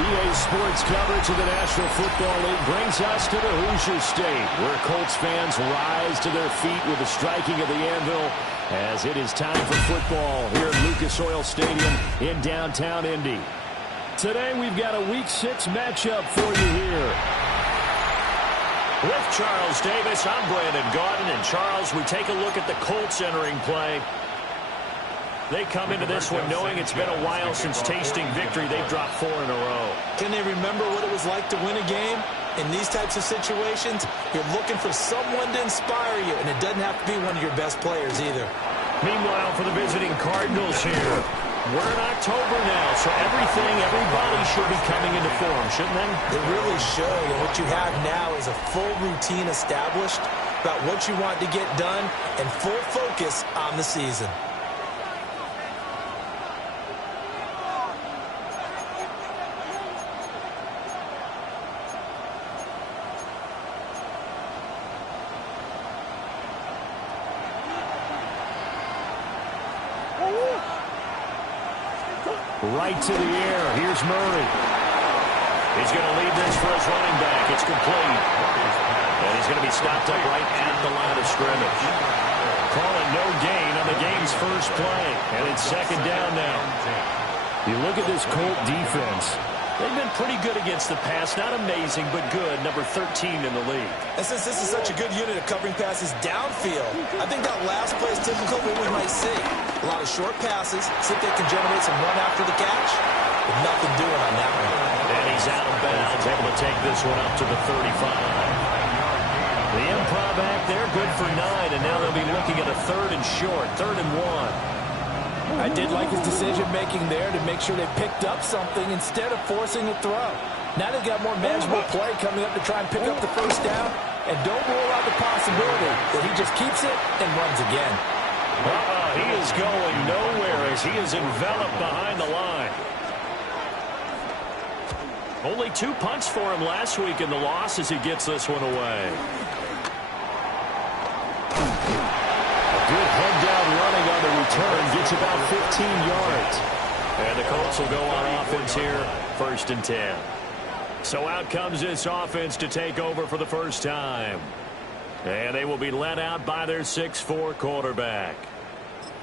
EA Sports coverage of the National Football League brings us to the Hoosier State, where Colts fans rise to their feet with the striking of the anvil as it is time for football here at Lucas Oil Stadium in downtown Indy. Today we've got a Week 6 matchup for you here. With Charles Davis, I'm Brandon Gaudin, and Charles, we take a look at the Colts entering play. They come into this one knowing it's been a while since tasting victory. They've dropped 4 in a row. Can they remember what it was like to win a game? In these types of situations, you're looking for someone to inspire you, and it doesn't have to be one of your best players either. Meanwhile, for the visiting Cardinals here, we're in October now, so everybody should be coming into form, shouldn't they? They really should, and what you have now is a full routine established about what you want to get done and full focus on the season. Right to the air. Here's Murray. He's going to lead this for his running back. It's complete. And he's going to be stopped up right at the line of scrimmage. Calling no gain on the game's first play. And it's second down now. You look at this Colt defense. They've been pretty good against the pass. Not amazing, but good. Number 13 in the league. And since this is such a good unit of covering passes downfield, I think that last play is typical of what we might see. A lot of short passes, see if they can generate some run after the catch. But nothing doing on that one. And he's out of bounds, able to take this one up to the 35. The improv act there, good for 9, and now they'll be looking at a 3rd and short, 3rd and 1. I did like his decision-making there to make sure they picked up something instead of forcing a throw. Now they've got more manageable play coming up to try and pick up the first down. And don't rule out the possibility that he just keeps it and runs again. He is going nowhere as he is enveloped behind the line. Only 2 punts for him last week in the loss as he gets this one away. Good head-down running on the return. Gets about 15 yards. And the Colts will go on offense here. 1st and 10. So out comes this offense to take over for the first time. And they will be led out by their 6'4" quarterback.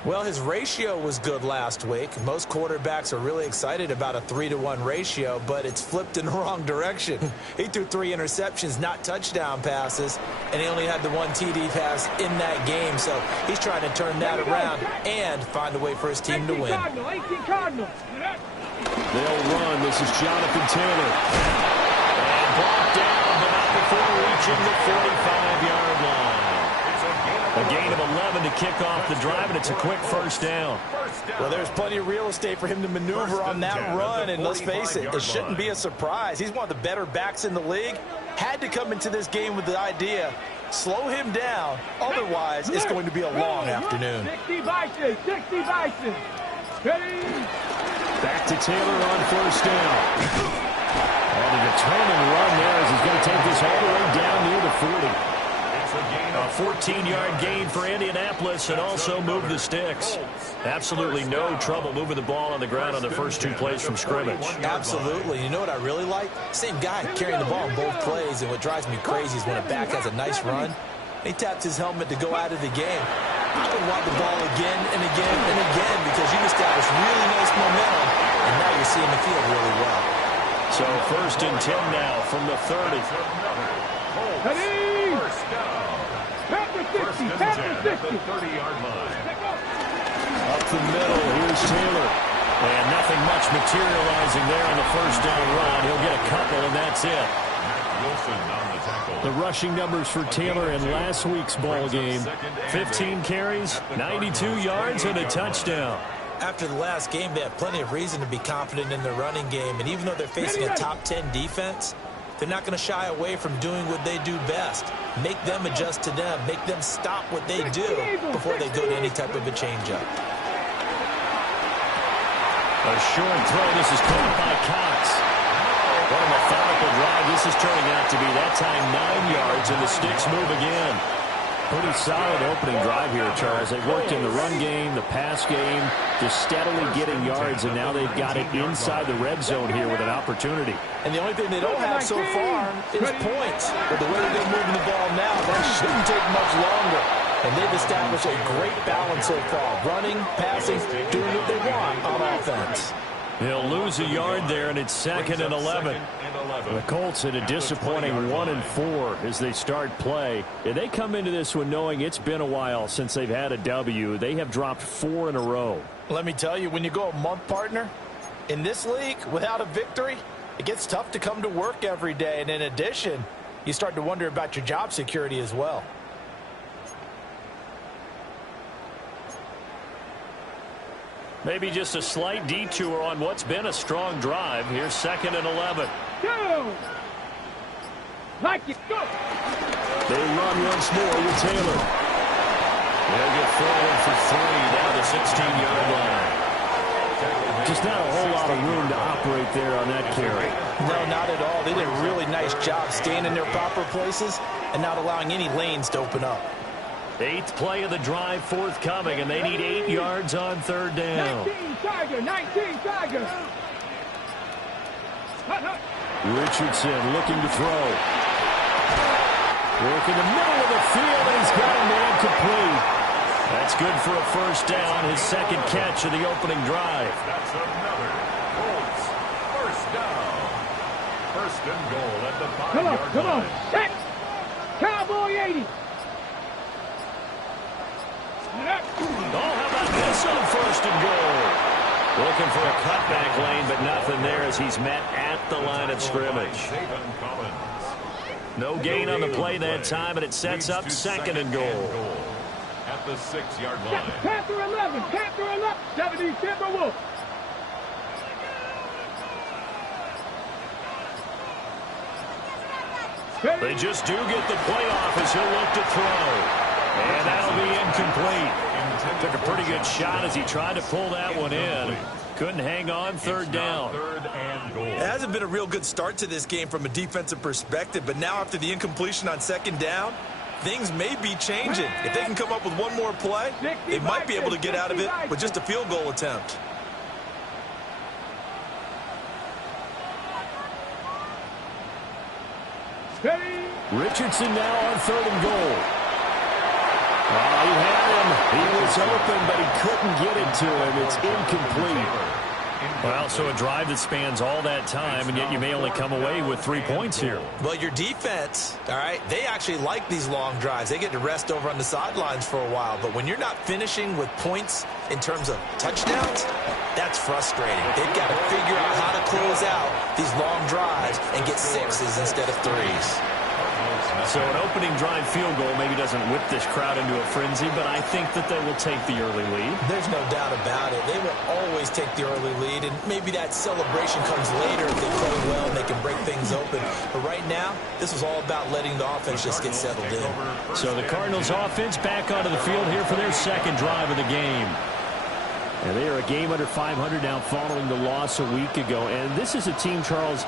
Well, his ratio was good last week. Most quarterbacks are really excited about a 3-to-1 ratio, but it's flipped in the wrong direction. He threw 3 interceptions, not touchdown passes, and he only had the 1 TD pass in that game. So he's trying to turn that around and find a way for his team to win. They'll run. This is Jonathan Taylor. And brought down, but not before reaching the 45-yard line. A gain of 11 to kick off the drive, and it's a quick first down. Well, there's plenty of real estate for him to maneuver on that run, and let's face it, it shouldn't be a surprise. He's one of the better backs in the league. Had to come into this game with the idea, slow him down, otherwise it's going to be a long afternoon. 60 Bison, 60 Bison. Back to Taylor on first down. And a determined run there as he's going to take this all the way down near the 40. A 14-yard gain for Indianapolis and also move the sticks. Absolutely no trouble moving the ball on the ground on the first 2 plays from scrimmage. Absolutely. You know what I really like? Same guy carrying the ball in both plays, and what drives me crazy is when a back has a nice run, he taps his helmet to go out of the game. You can want the ball again and again and again because you've established really nice momentum, and now you're seeing the field really well. So 1st and 10 now from the 30. First and 10 at the 30-yard line. Up the middle, here's Taylor. And nothing much materializing there on the first down run. He'll get a couple, and that's it. The rushing numbers for Taylor in last week's ball game. 15 carries, 92 yards, and a touchdown. After the last game, they have plenty of reason to be confident in their running game. And even though they're facing a top 10 defense, they're not going to shy away from doing what they do best. Make them adjust to them. Make them stop what they do before they go to any type of a changeup. A short throw. This is caught by Cox. What a methodical drive. This is turning out to be that time 9 yards, and the sticks move again. Pretty solid opening drive here, Charles. They've worked in the run game, the pass game, just steadily getting yards, and now they've got it inside the red zone here with an opportunity. And the only thing they don't have so far is points. But the way they're moving the ball now, that shouldn't take much longer. And they've established a great balance so far. Running, passing, doing what they want on offense. He'll lose a yard there, and it's 2nd and 11. The Colts at a disappointing 1-4 as they start play. And they come into this one knowing it's been a while since they've had a W. They have dropped 4 in a row. Let me tell you, when you go a month, partner, in this league without a victory, it gets tough to come to work every day. And in addition, you start to wonder about your job security as well. Maybe just a slight detour on what's been a strong drive. Here's 2nd and 11. Go! Like it, go! They run once more with Taylor. They'll get forward for 3 down the 16-yard line. Just not a whole lot of room to operate there on that carry. No, not at all. They did a really nice job staying in their proper places and not allowing any lanes to open up. 8th play of the drive forthcoming, and they need 8 yards on 3rd down. 19 Tiger, 19 Tiger. Richardson looking to throw. Work in the middle of the field, and he's got a man complete. That's good for a 1st down, his 2nd catch of the opening drive. That's another Colts 1st down. 1st and goal at the 5-yard line. Come on, set. Cowboy 80. Oh, how about this on 1st and goal? Looking for a cutback lane, but nothing there as he's met at the line of scrimmage. No gain on the play that time, and it sets up 2nd and goal. At the 6-yard line. Panther 11, Panther 11. 70 Timberwolf. They just do get the playoff as he'll look to throw. And that'll be incomplete. Took a pretty good shot as he tried to pull that one in. Couldn't hang on 3rd down. 3rd and goal. It hasn't been a real good start to this game from a defensive perspective, but now after the incompletion on 2nd down, things may be changing. If they can come up with one more play, they might be able to get out of it with just a field goal attempt. Richardson now on 3rd and goal. Oh, he had him. He was open, but he couldn't get it to him. It's incomplete. Well, so a drive that spans all that time, and yet you may only come away with 3 points here. Well, your defense, all right, they actually like these long drives. They get to rest over on the sidelines for a while. But when you're not finishing with points in terms of touchdowns, that's frustrating. They've got to figure out how to close out these long drives and get 6s instead of 3s. So an opening drive field goal maybe doesn't whip this crowd into a frenzy, but I think that they will take the early lead. There's no doubt about it. They will always take the early lead, and maybe that celebration comes later if they play well and they can break things open. But right now, this is all about letting the offense just get settled in. So the Cardinals offense back onto the field here for their 2nd drive of the game. And they are a game under 500 now following the loss a week ago. And this is a team, Charles,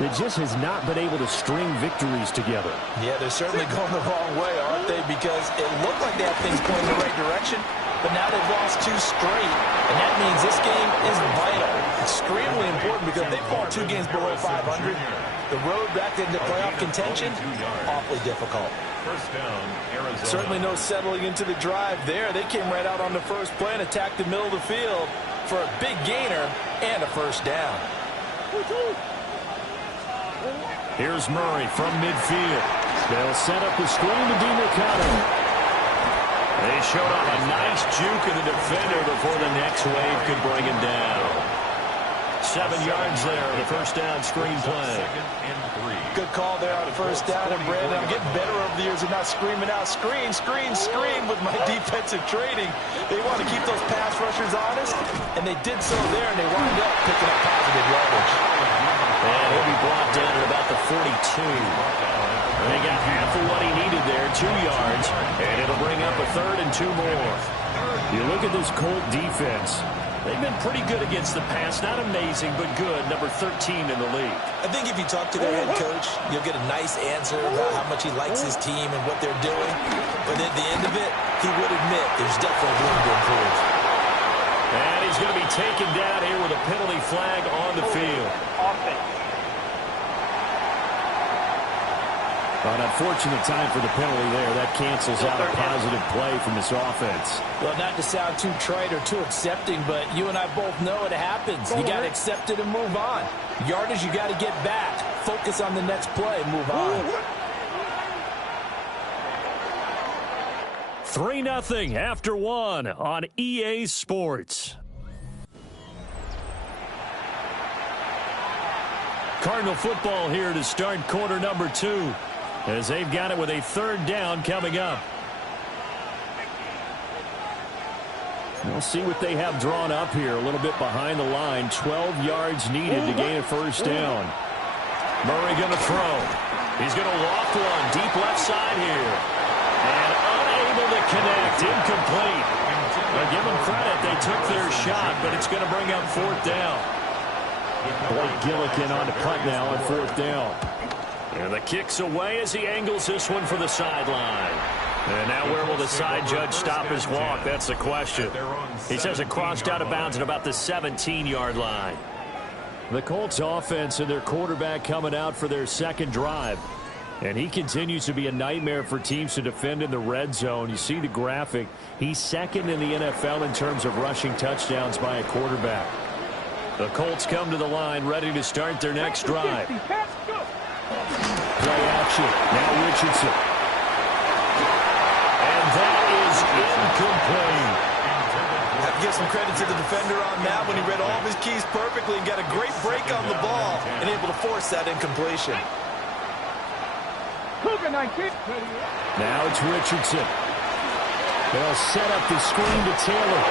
that just has not been able to string victories together. Yeah, they're certainly going the wrong way, aren't they? Because it looked like they have things going in the right direction, but now they've lost 2 straight, and that means this game is vital. Extremely important because they fall 2 games below 500. The road back into playoff contention, awfully difficult. 1st down, Arizona. Certainly no settling into the drive there. They came right out on the first play and attacked the middle of the field for a big gainer and a 1st down. Here's Murray from midfield. They'll set up the screen to DeMarcado. They showed off a nice juke of the defender before the next wave could bring him down. 7 yards there, the 1st down screen play. 2nd and 3. Good call there on 1st down, and Brandon, I'm getting better over the years of not screaming out, screen, screen, screen with my defensive training. They want to keep those pass rushers honest, and they did so there, and they wound up picking up positive yardage. And he'll be brought down at about the 42. They got half of what he needed there, 2 yards, and it'll bring up a 3rd and 2 more. You look at this Colt defense. They've been pretty good against the pass. Not amazing, but good. Number 13 in the league. I think if you talk to their head coach, you'll get a nice answer about how much he likes his team and what they're doing. But at the end of it, he would admit there's definitely room to improve. And he's going to be taken down here with a penalty flag on the field. An unfortunate time for the penalty there. That cancels out a positive play from this offense. Well, not to sound too trite or too accepting, but you and I both know it happens. You got to accept it and move on. Yardage, you got to get back. Focus on the next play. Move on. 3-0 after one on EA Sports. Cardinal football here to start quarter number 2. As they've got it with a third down coming up. We'll see what they have drawn up here. A little bit behind the line. 12 yards needed to gain a first down. Murray going to throw. He's going to loft one deep left side here. And unable to connect. Incomplete. Now give them credit. They took their shot, but it's going to bring up fourth down. Blake Gillikin on the punt now on fourth down. And the kick's away as he angles this one for the sideline. And now where will the side judge stop his walk? That's the question. He says it crossed out of bounds at about the 17-yard line. The Colts offense and their quarterback coming out for their second drive. And he continues to be a nightmare for teams to defend in the red zone. You see the graphic. He's second in the NFL in terms of rushing touchdowns by a quarterback. The Colts come to the line ready to start their next drive. Play action. Now Richardson. And that is incomplete. Have to give some credit to the defender on that when he read all of his keys perfectly and got a great break on the ball and able to force that incompletion. Now it's Richardson. They'll set up the screen to Taylor.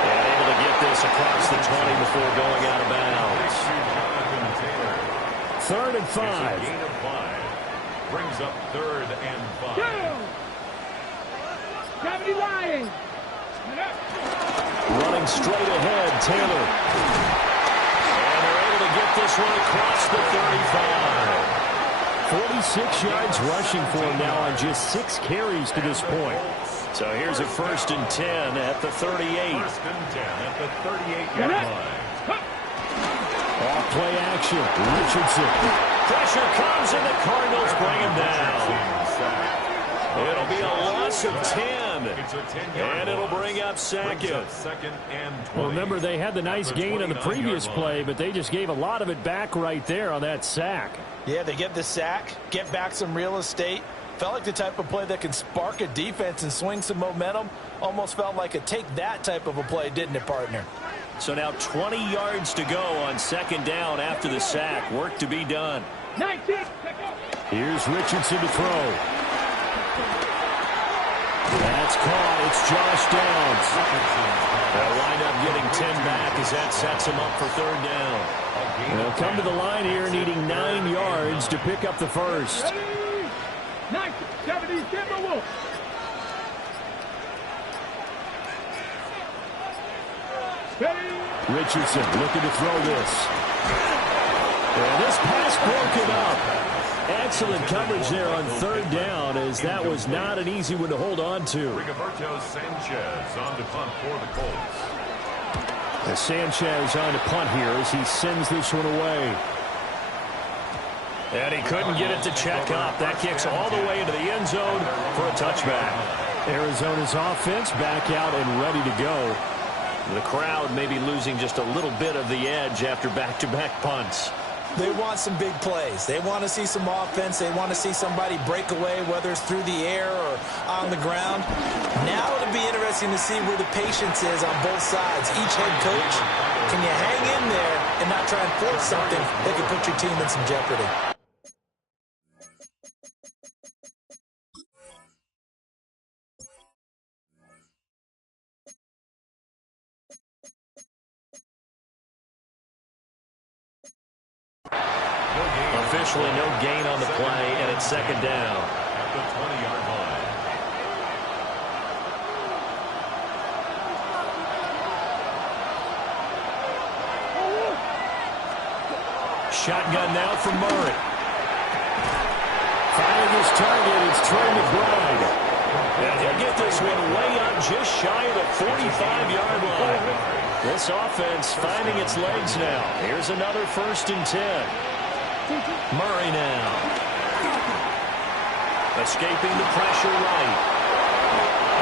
And able to get this across the 20 before going out of bounds. 3rd and 5. Gain of 5. Brings up 3rd and 5. Gravity Lions. Running straight ahead, Taylor. And they're able to get this one across the 35. 46 yards rushing for him now on just 6 carries to this point. So here's a 1st and 10 at the 38. 1st and 10 at the 38-yard line. Off play action. Richardson. Pressure comes and the Cardinals bring him down. It'll be a loss of 10. It's a 10-yard And it'll bring up second. Second and 20. Well, remember, they had the nice gain on the previous play, but they just gave a lot of it back right there on that sack. Yeah, they get the sack, get back some real estate. Felt like the type of play that can spark a defense and swing some momentum. Almost felt like a take that type of a play, didn't it, partner? So now 20 yards to go on second down after the sack. Work to be done. 19. Here's Richardson to throw. That's caught. It's Josh Downs. They'll wind up getting 10 back as that sets him up for third down. They'll come to the line here needing 9 yards to pick up the first. 70 Timberwolves. Richardson looking to throw this. And this pass broken up. Excellent coverage there on third down, as that was not an easy one to hold on to. Rigoberto Sanchez on to punt for the Colts. Sanchez on to punt here as he sends this one away. And he couldn't get it to check up. That kicks all the way into the end zone for a touchback. Arizona's offense back out and ready to go. The crowd may be losing just a little bit of the edge after back-to-back punts. They want some big plays. They want to see some offense. They want to see somebody break away, whether it's through the air or on the ground. Now it'll be interesting to see where the patience is on both sides. Each head coach, can you hang in there and not try and force something that could put your team in some jeopardy? Officially no gain on the play, and it's second down. At the 20-yard line. Shotgun now for Murray. Finding his target, it's Trey McBride. And he'll get this one way up just shy of the 45-yard line. This offense finding its legs now. Here's another 1st and 10. Murray now. Escaping the pressure right.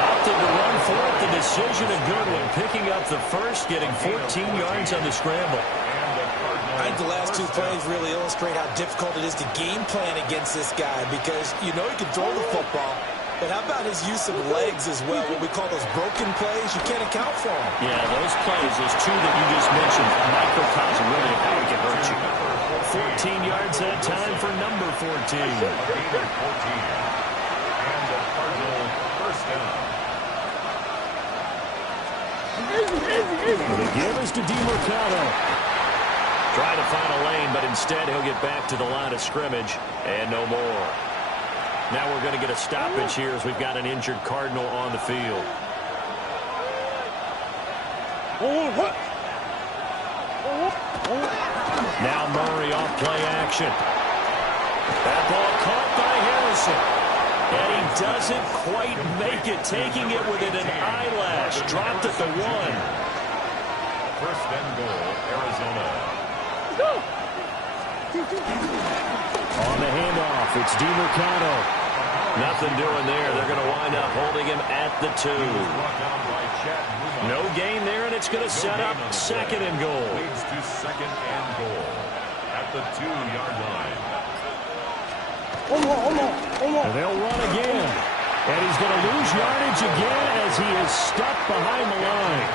Opted to run for it. The decision a good one. Picking up the first, getting 14 yards on the scramble. I think the last 2 plays really illustrate how difficult it is to game plan against this guy because you know he can throw the football, but how about his use of legs as well? What we call those broken plays, you can't account for them. Yeah, those plays, those 2 that you just mentioned, microcosm really of how he can hurt you. 14 yards that time for number 14. And the Cardinal first down. The give is to DeMarcado. Trying to find a lane, but instead he'll get back to the line of scrimmage and no more. Now we're going to get a stoppage here as we've got an injured Cardinal on the field. Now Murray off play action. That ball caught by Harrison. And he doesn't quite make it, taking it within an eyelash. Dropped at the 1. First and goal, Arizona. On the handoff, it's DeMarcado. Nothing doing there. They're going to wind up holding him at the 2. No gain there, and it's going to set up 2nd and goal. Leads to 2nd and goal at the 2-yard line. And they'll run again. And he's going to lose yardage again as he is stuck behind the line.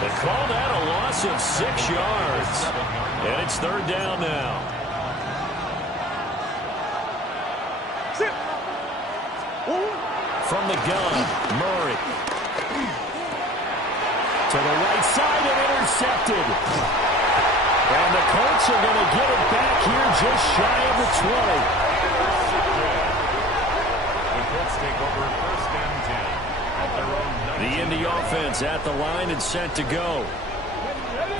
They call that a loss of 6 yards. And it's 3rd down now. From the gun, Murray. To the right side and intercepted. And the Colts are going to get it back here just shy of the 20. The Colts take over 1st and 10 at their own 19. The Indy offense at the line and set to go.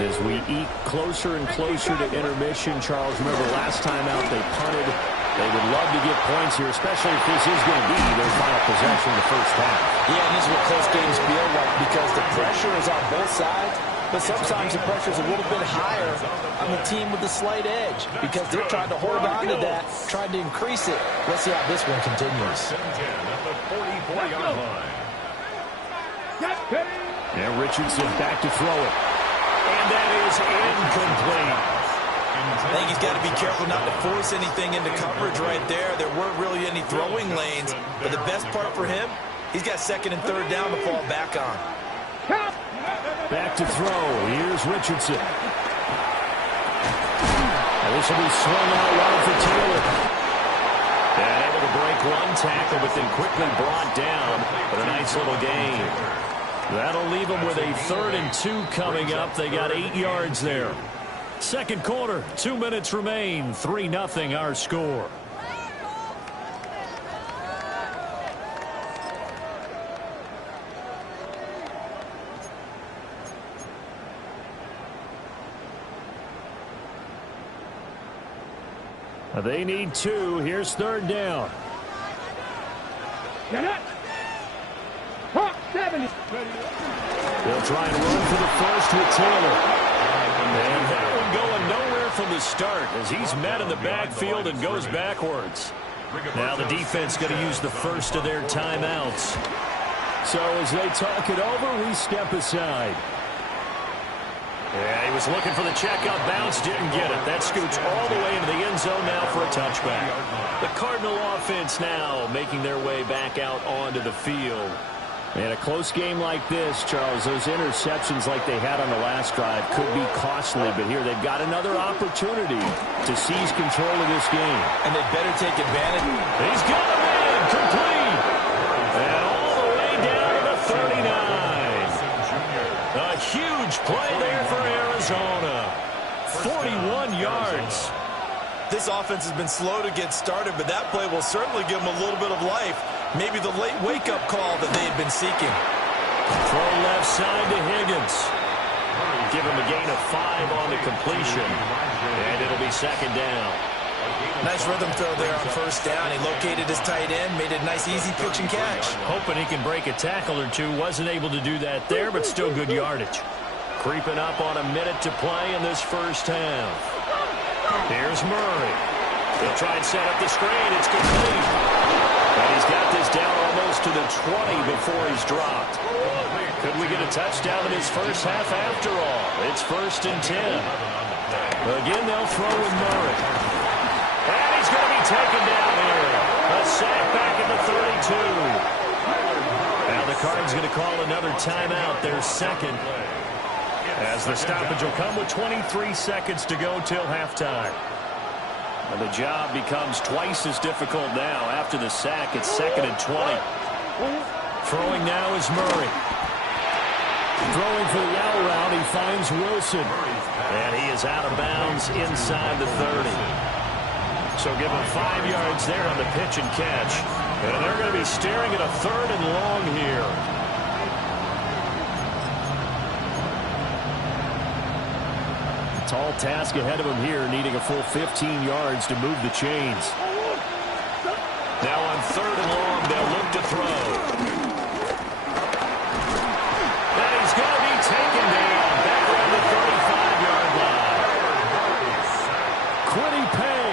As we eke closer and closer to intermission, Charles, remember last time out they punted. They would love to get points here, especially if this is going to be their final possession in the first half. Yeah, and this is what close games feel like because the pressure is on both sides, but sometimes the pressure is a little bit higher on the team with the slight edge because they're trying to hold on to that, trying to increase it. Let's see how this one continues. 10 at the 44-yard line. Yeah, Richardson back to throw it. And that is incomplete. I think he's got to be careful not to force anything into coverage right there. There weren't really any throwing lanes, but the best part for him, he's got 2nd and 3rd down to fall back on. Back to throw. Here's Richardson. And this will be swung out wide for Taylor. And able to break 1 tackle, but then quickly brought down. But a nice little gain. That'll leave them with a 3rd and 2 coming up. They got 8 yards there. 2nd quarter, 2 minutes remain. 3-0 our score. They need 2. Here's 3rd down. Get it. Hawk 70. They'll try and run for the first with Taylor. And that one going nowhere from the start as he's met in the backfield and goes backwards. Now the defense going to use the first of their timeouts. So as they talk it over, we step aside. Yeah, he was looking for the checkout bounce, didn't get it. That scoots all the way into the end zone now for a touchback. The Cardinal offense now making their way back out onto the field. In a close game like this, Charles, those interceptions like they had on the last drive could be costly, but here they've got another opportunity to seize control of this game. And they better take advantage. He's got a man, complete. And all the way down to the 39. A huge play there for Arizona. 41 yards. This offense has been slow to get started, but that play will certainly give them a little bit of life. Maybe the late wake-up call that they had been seeking. Throw left side to Higgins. give him a gain of 5 on the completion. And it'll be second down. Nice rhythm throw there on first down. He located his tight end, made it a nice easy pitch and catch. Hoping he can break a tackle or two. Wasn't able to do that there, but still good yardage. Creeping up on a minute to play in this first half. Here's Murray. He'll try and set up the screen. It's complete. And he's got this down almost to the 20 before he's dropped. Could we get a touchdown in this first half after all? It's 1st and 10. Again, they'll throw with Murray. And he's going to be taken down here. A sack back at the 32. Now the Cardinals going to call another timeout, their second. As the stoppage will come with 23 seconds to go till halftime. And the job becomes twice as difficult now after the sack. It's 2nd and 20. Throwing now is Murray. Throwing for the out route, he finds Wilson. And he is out of bounds inside the 30. So give him 5 yards there on the pitch and catch. And they're going to be staring at a 3rd and long here. Tall task ahead of him here, needing a full 15 yards to move the chains. Now on 3rd and long, they'll look to throw. And he's going to be taken down back around the 35-yard line. Quiddy Pay.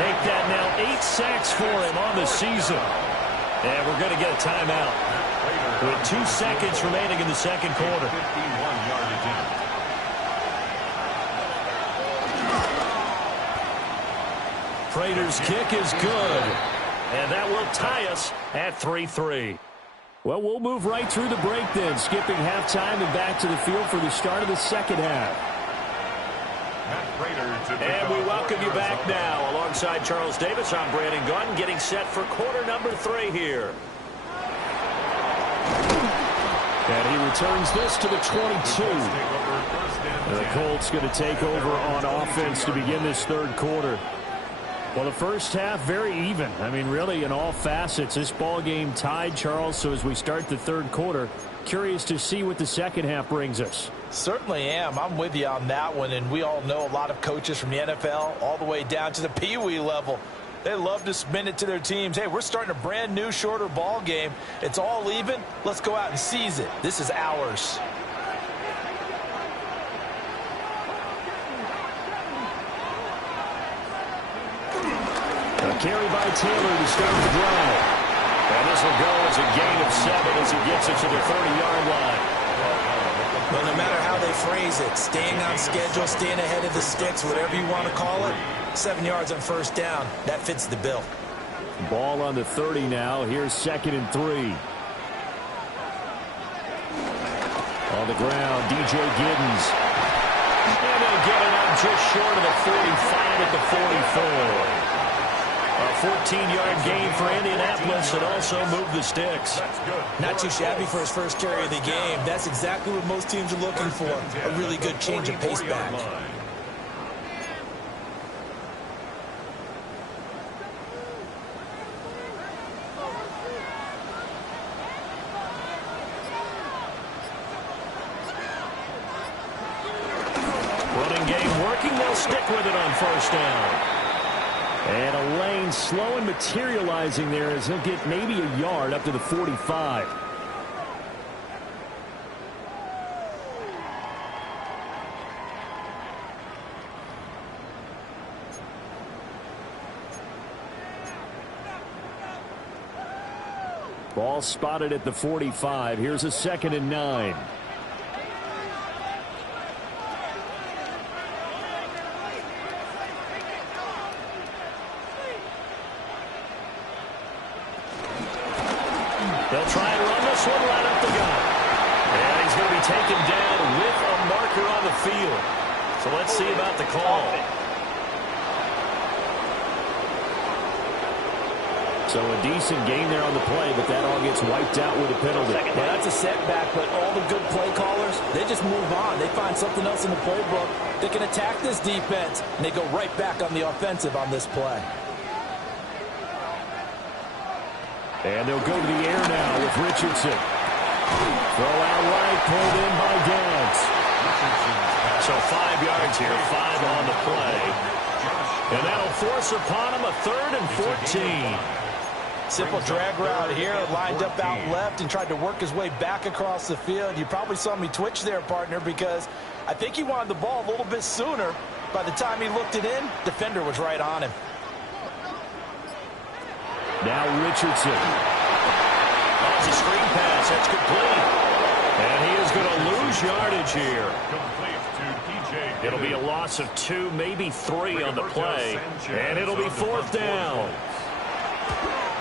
Make that now 8 sacks for him on the season. And we're going to get a timeout with 2 seconds remaining in the second quarter. Prater's kick is good. And that will tie us at 3-3. Well, we'll move right through the break then, skipping halftime and back to the field for the start of the second half. And we welcome you back now. Alongside Charles Davis, I'm Brandon Gunn, getting set for quarter number 3 here. And he returns this to the 22. And the Colts going to take over on offense to begin this third quarter. Well, the first half, very even. I mean, really, in all facets, this ball game tied, Charles. So as we start the third quarter, curious to see what the second half brings us. Certainly am. I'm with you on that one. And we all know a lot of coaches from the NFL all the way down to the Pee-wee level. They love to spin it to their teams. Hey, we're starting a brand new, shorter ball game. It's all even. Let's go out and seize it. This is ours. A carry by Taylor to start the drive. And this will go as a gain of 7 as he gets it to the 30-yard line. But no matter how they phrase it, staying on schedule, staying ahead of the sticks, whatever you want to call it, 7 yards on first down, that fits the bill. Ball on the 30 now. Here's 2nd and 3. On the ground, DJ Giddens. And they'll get it up just short of the 45 at the 44. A 14-yard gain for Indianapolis and also move the sticks. Not too shabby for his first carry of the game. That's exactly what most teams are looking for. A really good change of pace back. Running game working. They'll stick with it on first down. And a lane slow and materializing there as he'll get maybe a yard up to the 45. Ball spotted at the 45. Here's a 2nd and 9. They'll try and run this one right up the gut. And he's going to be taken down with a marker on the field. So let's see about the call. So a decent gain there on the play, but that all gets wiped out with a penalty. Well, that's a setback, but all the good play callers, they just move on. They find something else in the playbook. They can attack this defense, and they go right back on the offensive on this play. And they'll go to the air now with Richardson. Throw out right, pulled in by Downs. So 5 yards here, 5 on the play. And that'll force upon him a 3rd and 14. Simple drag route here, lined up out left and tried to work his way back across the field. You probably saw me twitch there, partner, because I think he wanted the ball a little bit sooner. By the time he looked it in, defender was right on him. Now Richardson. Off the screen pass, that's complete. And he is going to lose yardage here. It'll be a loss of 2, maybe 3 on the play. And it'll be 4th down.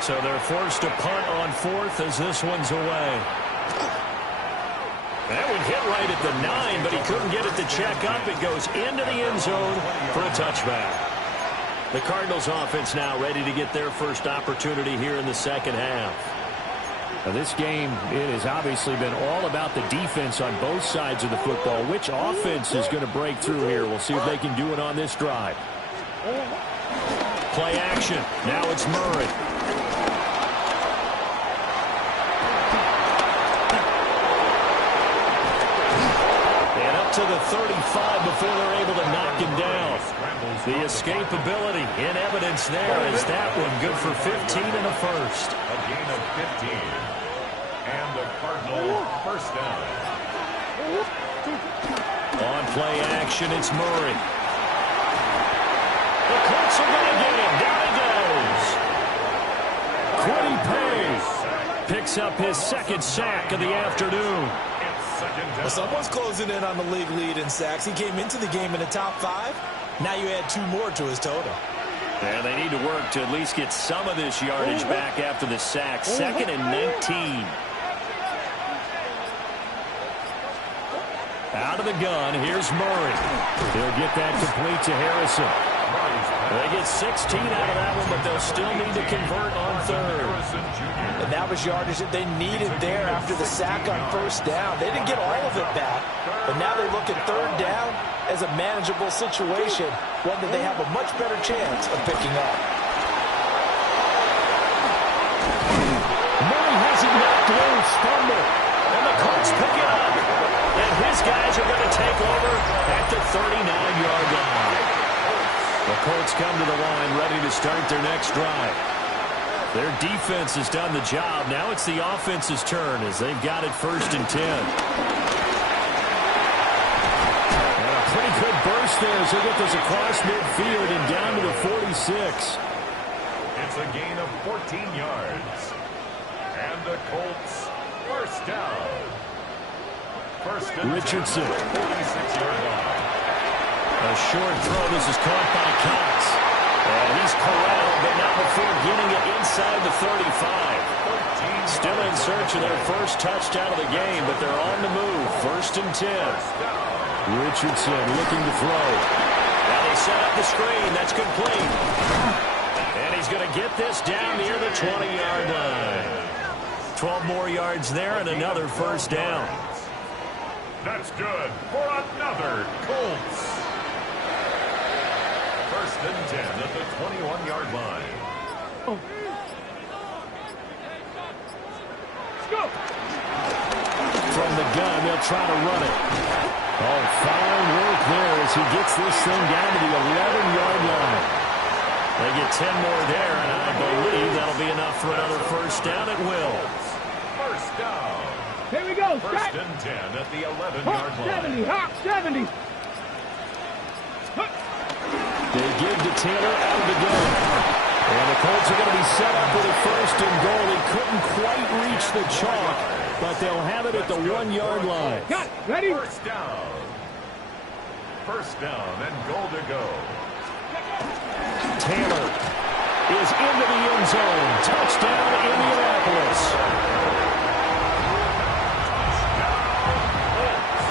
So they're forced to punt on 4th as this one's away. That one hit right at the 9, but he couldn't get it to check up. It goes into the end zone for a touchback. The Cardinals offense now ready to get their first opportunity here in the second half. Now this game, it has obviously been all about the defense on both sides of the football. Which offense is going to break through here? We'll see if they can do it on this drive. Play action. Now it's Murray. To the 35 before they're able to knock him down. The escapability in evidence there is that one good for 15 and a first. A gain of 15. And the Cardinal first down. On play action, it's Murray. The Colts are going to get him. Down he goes. Quiddy Pace picks up his 2nd sack of the afternoon. Well, someone's closing in on the league lead in sacks. He came into the game in the top 5. Now you add 2 more to his total. And they need to work to at least get some of this yardage back after the sack. 2nd and 19. Out of the gun, here's Murray. They'll get that complete to Harrison. They get 16 out of that one, but they'll still need to convert on 3rd. And that was yardage that they needed there after the sack on 1st down. They didn't get all of it back, but now they look at 3rd down as a manageable situation, one that they have a much better chance of picking up. Murray has it knocked loose, fumble, and the Colts pick it up. And his guys are going to take over at the 39-yard line. The Colts come to the line ready to start their next drive. Their defense has done the job. Now it's the offense's turn as they've got it 1st and 10. And a pretty good burst there as they get this across midfield and down to the 46. It's a gain of 14 yards. And the Colts first down. First and Richardson. 46-yard line. A short throw. This is caught by Cox. And he's corralled, but not before getting it inside the 35. Still in search of their first touchdown of the game, but they're on the move. 1st and 10. Richardson looking to throw. Now they set up the screen. That's complete. And he's going to get this down near the 20-yard line. 12 more yards there and another 1st down. That's good for another Colts. 1st and 10 at the 21-yard line. Let's go. From the gun, they'll try to run it. Oh, fine work there as he gets this thing down to the 11-yard line. They get 10 more there, and I believe that'll be enough for another 1st down. It will. First down. Here we go. 1st and 10 at the 11-yard line. 70. Hawk 70. They give to Taylor out of the gun. And the Colts are going to be set up with a 1st and goal. He couldn't quite reach the chalk, but they'll have it at the 1-yard line. Got it. Ready? First down. First down and goal to go. Taylor is into the end zone. Touchdown, Indianapolis.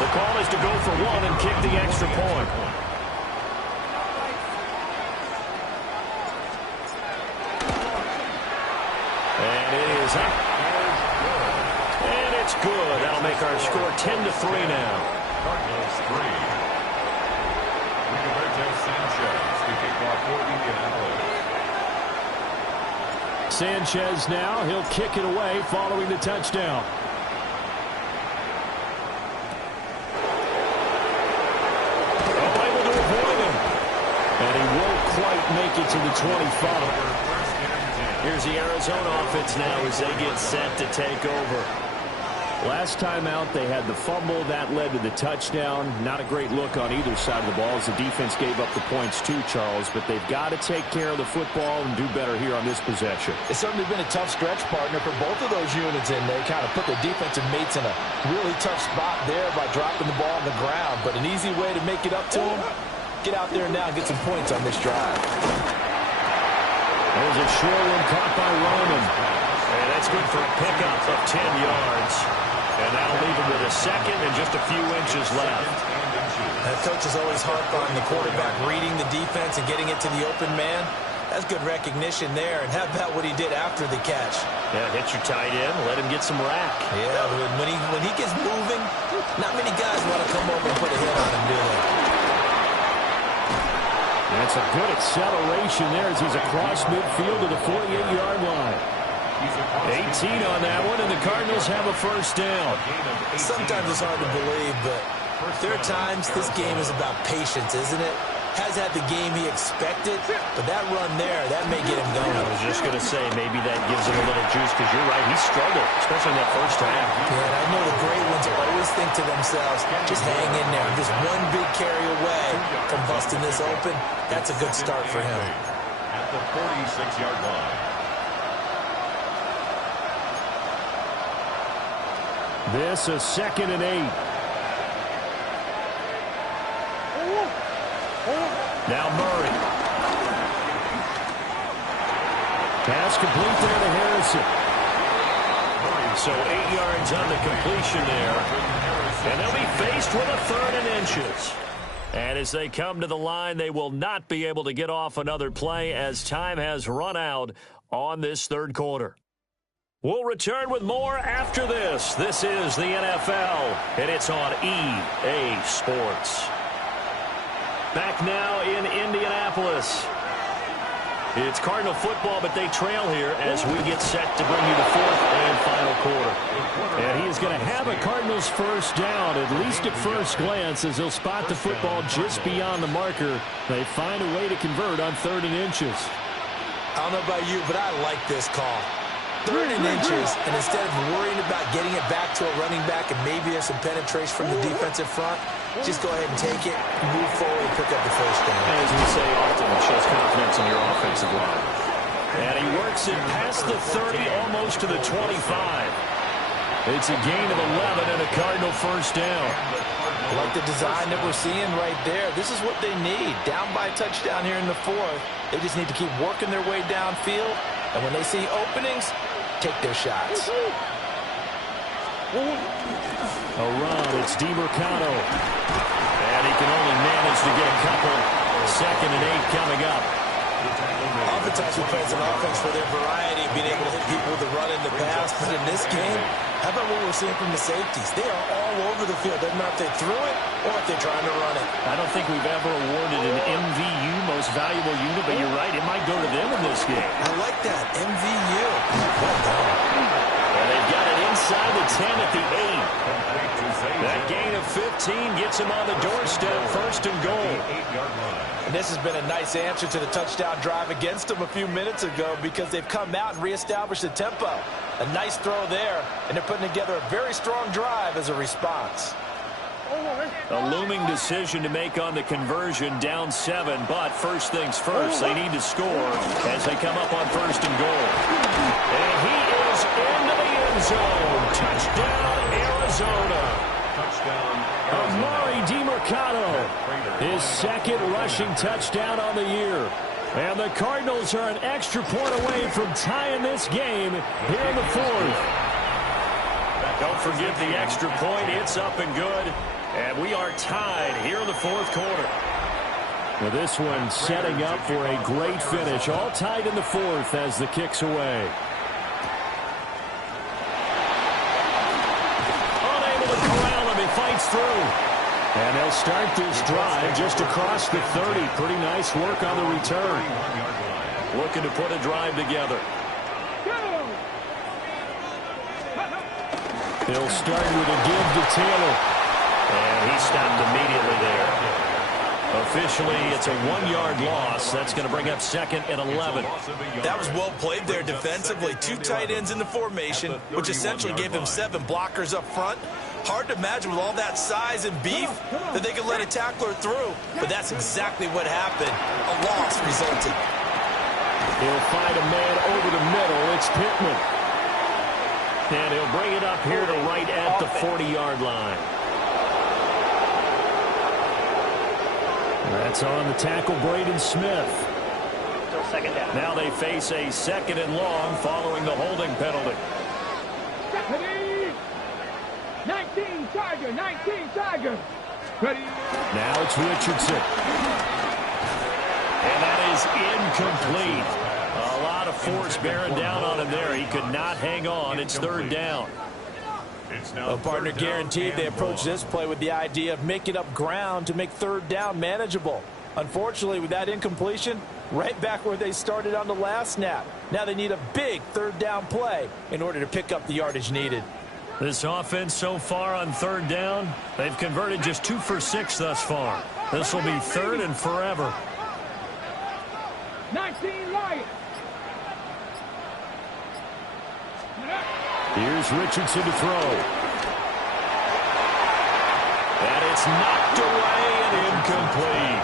The call is to go for 1 and kick the extra point. And it is up. And it's good. That'll make our score 10-3 now. Cardinals 3. Rigoberto Sanchez to kick off for Indianapolis. Sanchez now. He'll kick it away following the touchdown. quite make it to the 25. Here's the Arizona offense now as they get set to take over. Last time out, they had the fumble. That led to the touchdown. Not a great look on either side of the ball as the defense gave up the points too, Charles. But they've got to take care of the football and do better here on this possession. It's certainly been a tough stretch, partner, for both of those units, and they kind of put their defensive mates in a really tough spot there by dropping the ball on the ground. But an easy way to make it up to them, get out there now and get some points on this drive. There's a short one caught by Roman. And that's good for a pickup of 10 yards. And that'll leave him with a second and just a few inches left. That coach has always harped on the quarterback reading the defense and getting it to the open man. That's good recognition there. And how about what he did after the catch? Yeah, hit your tight end, let him get some rack. Yeah, when he gets moving, not many guys want to come over and put a hit on him, do they? That's a good acceleration there as he's across midfield to the 48-yard line. 18 on that one, and the Cardinals have a first down. Sometimes it's hard to believe, but there are times this game is about patience, isn't it? Has had the game he expected, but that run there, that may get him going. I was just going to say, maybe that gives him a little juice, because you're right, he struggled, especially in that first half. Yeah, and I know the great ones always think to themselves, just hang in there. Just one big carry away from busting this open. That's a good start for him. At the 46-yard line. This is 2nd and 8. Now Murray. Pass complete there to Harrison. So 8 yards on the completion there. And they'll be faced with a 3rd and inches. And as they come to the line, they will not be able to get off another play as time has run out on this third quarter. We'll return with more after this. This is the NFL, and it's on EA Sports. Back now in Indianapolis. It's Cardinal football, but they trail here as we get set to bring you the 4th and final quarter. And he is going to have a Cardinals first down, at least at first glance, as they'll spot the football just beyond the marker. They find a way to convert on 3rd and inches. I don't know about you, but I like this call. 3rd and inches, and instead of worrying about getting it back to a running back and maybe there's some penetration from the defensive front, just go ahead and take it, move forward, and pick up the first down. As we say often, it shows confidence in your offensive line. And he works it past the 30, almost to the 25. It's a gain of 11 and a Cardinal first down. I like the design that we're seeing right there. This is what they need. Down by a touchdown here in the 4th. They just need to keep working their way downfield. And when they see openings, take their shots. A run, it's DiMercato. And he can only manage to get a couple. 2nd and 8 coming up. Oftentimes we play as an offense for their variety, being able to hit people with the run and the pass. But in this game, how about what we're seeing from the safeties? They are all over the field. Doesn't matter if they threw it or if they're trying to run it. I don't think we've ever awarded an MVU, most valuable unit, but you're right, it might go to them in this game. I like that, MVU. Well done. And they've got it inside the 10 at the 8. That gain of 15 gets him on the doorstep, 1st and goal. And this has been a nice answer to the touchdown drive against them a few minutes ago because they've come out and reestablished the tempo. A nice throw there, and they're putting together a very strong drive as a response. A looming decision to make on the conversion, down 7, but first things first, they need to score as they come up on 1st and goal. And he is into the end zone. Touchdown, Arizona. Amari DiMercato, his 2nd rushing touchdown on the year. And the Cardinals are an extra point away from tying this game here in the 4th. Don't forget the extra point. It's up and good. And we are tied here in the 4th quarter. Well, this one setting up for a great finish. All tied in the 4th as the kick's away. Unable to corral him. He fights through. And they'll start this drive just across the 30. Pretty nice work on the return. Looking to put a drive together. He'll start with a give to Taylor. And he stopped immediately there. Officially, it's a 1-yard loss. That's going to bring up 2nd and 11. That was well played there defensively. 2 tight ends in the formation, which essentially gave him 7 blockers up front. Hard to imagine with all that size and beef that they could let a tackler through, but that's exactly what happened. A loss resulted. He'll find a man over the middle. It's Pittman. And he'll bring it up here to right at the 40-yard line. That's on the tackle, Braden Smith. Still 2nd down. Now they face a 2nd and long following the holding penalty. 19 Tiger, 19 Tiger. Ready. Now it's Richardson. And that is incomplete. A lot of force bearing down on him there. He could not hang on. It's 3rd down. A partner guaranteed they approach this play with the idea of making up ground to make 3rd down manageable. Unfortunately, with that incompletion, right back where they started on the last snap. Now they need a big 3rd down play in order to pick up the yardage needed. This offense so far on 3rd down, they've converted just 2 for 6 thus far. This will be 3rd and forever. 19 Lions. Here's Richardson to throw. And it's knocked away and incomplete.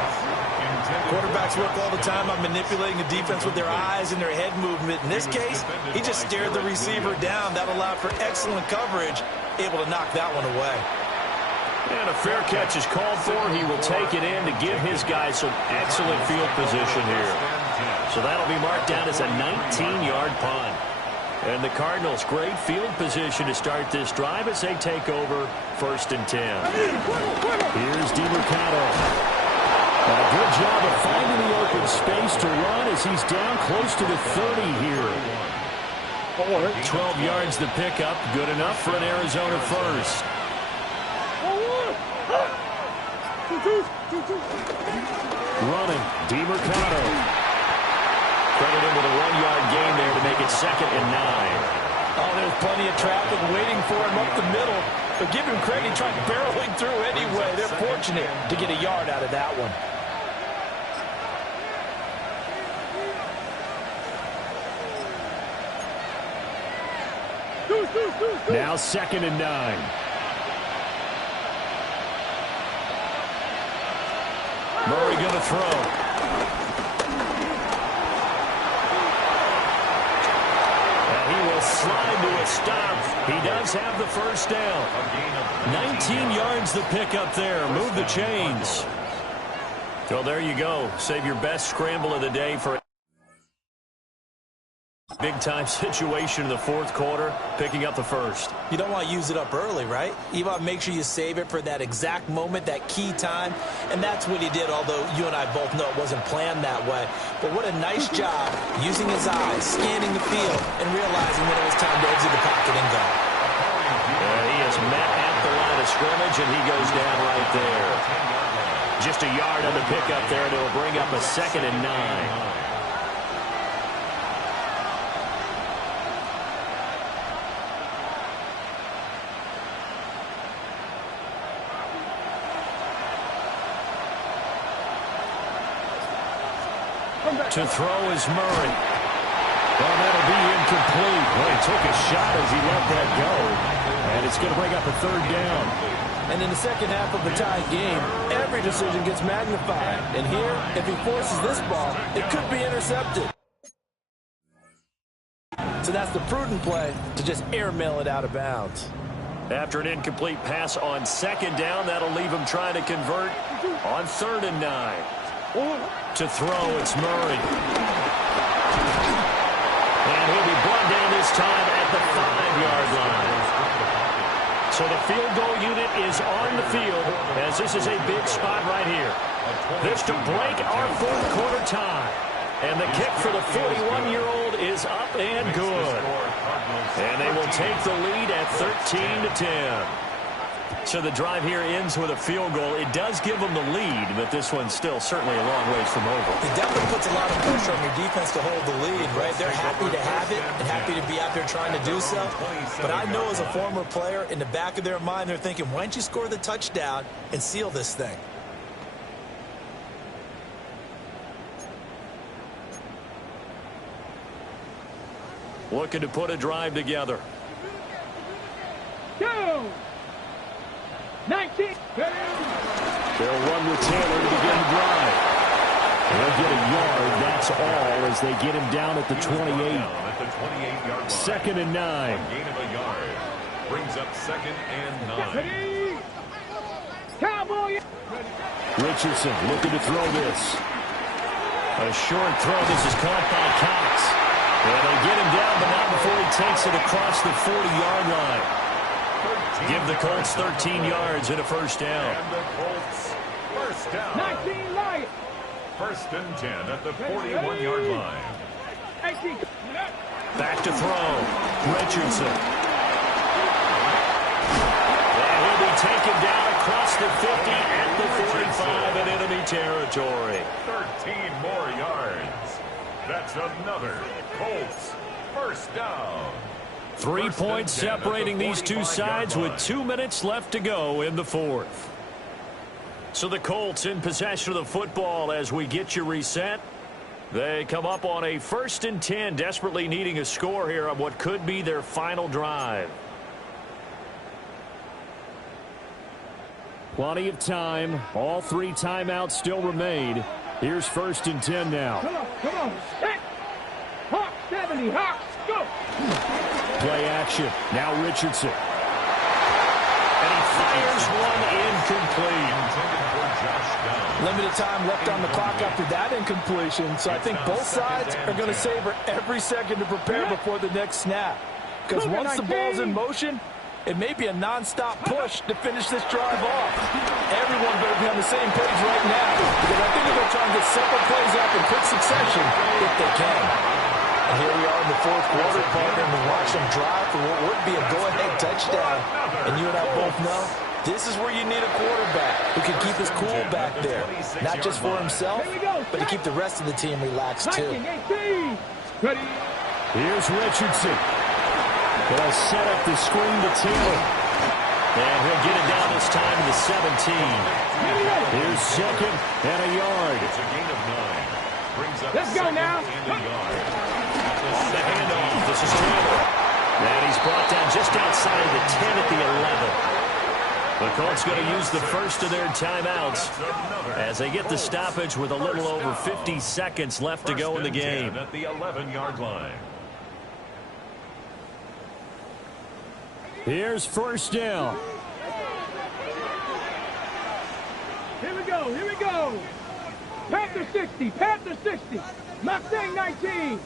Quarterbacks work all the time on manipulating the defense with their eyes and their head movement. In this case, he just stared the receiver down. That allowed for excellent coverage, able to knock that one away. And a fair catch is called for. He will take it in to give his guys some excellent field position here. So that'll be marked down as a 19-yard punt. And the Cardinals, great field position to start this drive as they take over 1st and 10. Here's DeMarcado. And a good job of finding the open space to run as he's down close to the 30 here. 12 yards the pickup, good enough for an Arizona first. Running, DeMarcado. Credit him with a 1-yard gain there to make it 2nd and 9. Oh, there's plenty of traffic waiting for him up the middle. But give him credit, he tried barreling through anyway. They're fortunate to get a yard out of that one. Now 2nd and 9. Murray going to throw. Slide to a stop. He does have the 1st down. 19 yards the pickup there. Move the chains. So there you go. Save your best scramble of the day for a big-time situation in the 4th quarter, picking up the 1st. You don't want to use it up early, right? You want to make sure you save it for that exact moment, that key time. And that's what he did, although you and I both know it wasn't planned that way. But what a nice job using his eyes, scanning the field, and realizing when it was time to exit the pocket and go. He is met at the line of scrimmage, and he goes down right there. Just a yard on the pickup there, and it will bring up a 2nd and 9. To throw is Murray. Well, that'll be incomplete. Well, he took a shot as he let that go. And it's going to bring up a 3rd down. And in the second half of a tied game, every decision gets magnified. And here, if he forces this ball, it could be intercepted. So that's the prudent play to just airmail it out of bounds. After an incomplete pass on 2nd down, that'll leave him trying to convert on 3rd and 9. To throw, it's Murray. And he'll be brought down this time at the 5-yard line. So the field goal unit is on the field as this is a big spot right here. This to break our 4th quarter tie. And the kick for the 41-year-old is up and good. And they will take the lead at 13-10. So the drive here ends with a field goal. It does give them the lead, but this one's still certainly a long ways from over. It definitely puts a lot of pressure on your defense to hold the lead, right? They're happy to have it and happy to be out there trying to do so. But I know as a former player, in the back of their mind, they're thinking, why don't you score the touchdown and seal this thing? looking to put a drive together. 2, 19. They'll run with Taylor to begin the drive. They'll get a yard, that's all, as they get him down at the 28. At the 28-yard line. 2nd and 9. A gain of a yard. Brings up 2nd and 9. Ready? Cowboy. Richardson looking to throw this. A short throw. This is caught by Cox. And they get him down, but not before he takes it across the 40-yard line. Give the Colts 13 yards and a first down. And the Colts first down. 19 Lions. 1st and 10 at the 41-yard line. 18. Back to throw. Richardson. And he'll be taken down across the 50 at the 45 in enemy territory. 13 more yards. That's another Colts first down. 3 points separating these two sides with 2 minutes left to go in the fourth. So the Colts in possession of the football as we get you reset. They come up on a 1st and 10, desperately needing a score here on what could be their final drive. Plenty of time. All 3 timeouts still remain. Here's 1st and 10 now. Come on. Set. Hawk 70. Hawks, go. Play action. Now Richardson. And he fires one incomplete. Limited time left on the clock after that incompletion, so I think both sides are going to savor every second to prepare before the next snap. Because once the ball's in motion, it may be a non-stop push to finish this drive off. Everyone better be on the same page right now, because I think they're going to try and get several plays up in quick succession if they can. And here we are in the fourth quarter, partner, and we watch them drive for what would be a go-ahead touchdown. And you and I both know, this is where you need a quarterback who can keep his cool back there. Not just for himself, but to keep the rest of the team relaxed, too. Ready? Here's Richardson. They'll set up the screen to Taylor. And he'll get it down this time to the 17. Here's 2nd and a yard. It's a gain of 9. Brings up Let's go 2nd now. and a yard. On the handoff, this is Taylor. And he's brought down just outside of the 10 at the 11. The Colts going to use the first of their timeouts as they get the stoppage with a little over 50 seconds left to go in the game. At the 11-yard line. Here's 1st down. Here we go. Here we go. Panther 60. Panther 60. Mustang 19.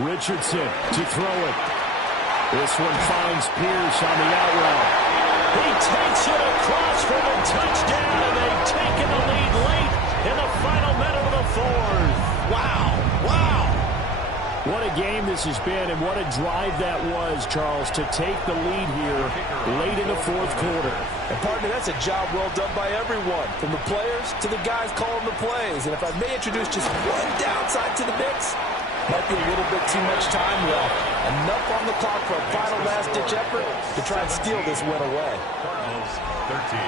Richardson to throw it. This one finds Pierce on the out route. He takes it across for the touchdown, and they've taken the lead late in the final minute of the fourth. Wow. What a game this has been, and what a drive that was, Charles, to take the lead here late in the fourth quarter. And, partner, that's a job well done by everyone, from the players to the guys calling the plays. And if I may introduce just one downside to the mix, might be a little bit too much time left. Enough on the clock for a final last-ditch effort to try and steal this win away. Cardinals 13.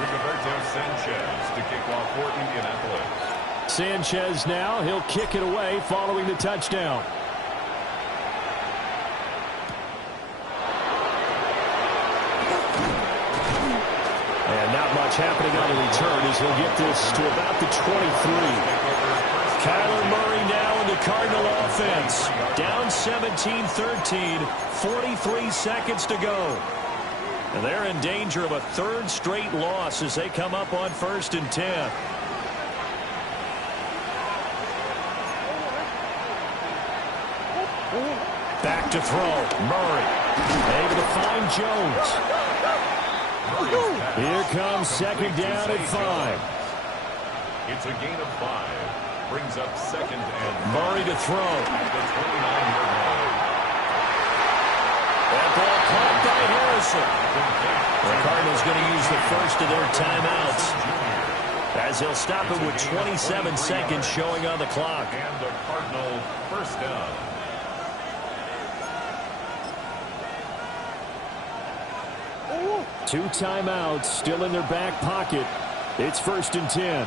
Rigoberto Sanchez to kick off for Indianapolis. Sanchez now, he'll kick it away following the touchdown. And not much happening on the return as he'll get this to about the 23. Kyler Murray now in the Cardinal offense. Down 17-13, 43 seconds to go. And they're in danger of a 3rd straight loss as they come up on 1st and 10. Back to throw. Murray. Able to find Jones. Here comes 2nd down at 5. It's a gain of 5. Brings up 2nd and Murray to throw. at the 29-yard line. That ball caught by Harrison. The Cardinals going to use the first of their timeouts as they'll stop it with 27 seconds showing on the clock. And the Cardinal first down. Two timeouts still in their back pocket. It's 1st and 10.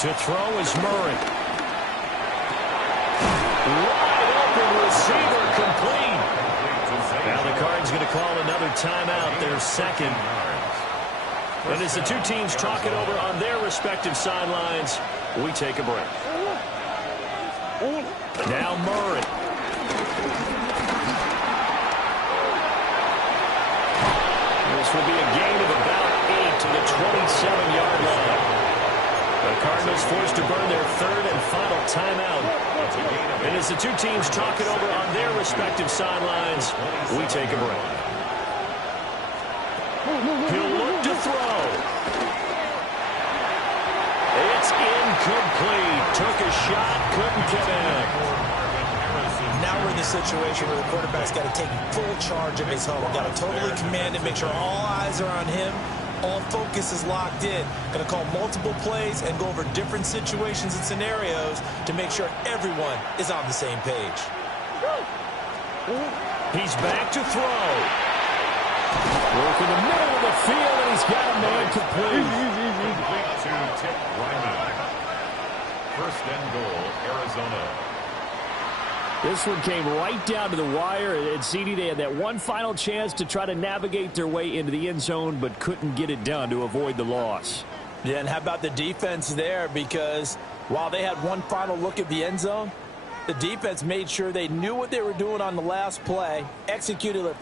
To throw is Murray. Wide open receiver complete. Now the Cards going to call another timeout, their second. And as the two teams talk it over on their respective sidelines, we take a break. Now Murray. This will be a gain of about 8 to the 27-yard line. The Cardinals forced to burn their third and final timeout. And as the two teams talk it over on their respective sidelines, we take a break. He'll look to throw. It's incomplete. Took a shot, couldn't connect. Now we're in the situation where the quarterback's got to take full charge of his home. Got to totally command it, make sure all eyes are on him. All focus is locked in. Going to call multiple plays and go over different situations and scenarios to make sure everyone is on the same page. He's back to throw. Work in the middle of the field, and he's got a man complete. Complete to Tip Ryman. First and goal, Arizona. This one came right down to the wire. And CD, they had that one final chance to try to navigate their way into the end zone, but couldn't get it done to avoid the loss. Yeah, and how about the defense there? Because while they had one final look at the end zone, the defense made sure they knew what they were doing on the last play, executed it